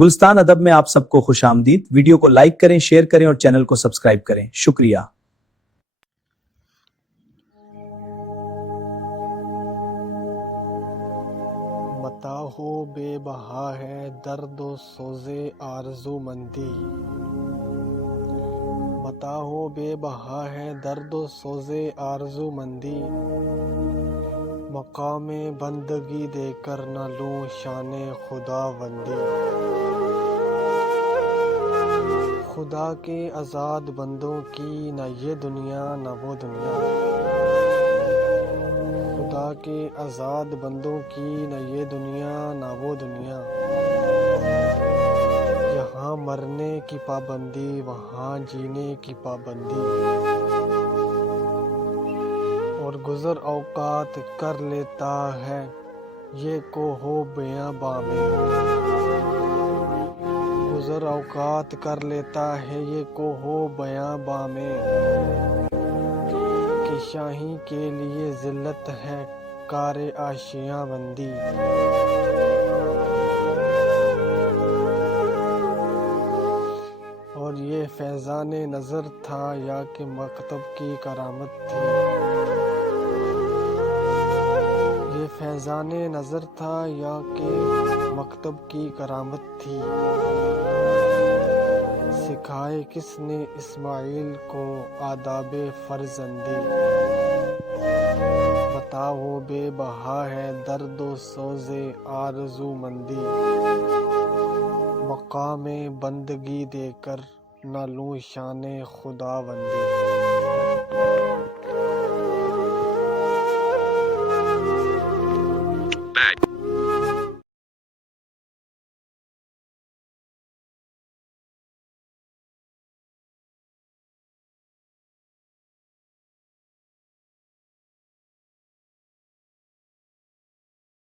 गुलस्तान अदब में आप सबको खुश आमदीद। वीडियो को लाइक करें, शेयर करें और चैनल को सब्सक्राइब करें। शुक्रिया। मता हो बेबहा है दर्द व सोज़े आरज़ूमंदी। मता हो बेबहा है दर्द व सोज़े आरज़ूमंदी। मकामे बंदगी देकर न लूं शाने खुदावंदी। खुदा के आज़ाद बंदों की न ये दुनिया न वो दुनिया। खुदा के आज़ाद बंदों की न ये दुनिया न वो दुनिया। यहाँ मरने की पाबंदी वहाँ जीने की पाबंदी। और गुज़र औकात कर लेता है ये कोहो बियाबां में। गुज़र औकात कर लेता है ये कोहो बियाबां में। कि शाही के लिए ज़िल्लत है कारे आशियाँ बंदी। और ये फैज़ान नज़र था या कि मकतब की करामत थी। ये फैज़ान नज़र था या कि मकतब की करामत थी। सिखाए किसने इस्माइल को आदाबे फ़र्ज़ंदी। बताओ बेबहा है दर्द व सोज़े आरज़ूमंदी। मकामे बंदगी देकर न लूं शाने खुदावंदी।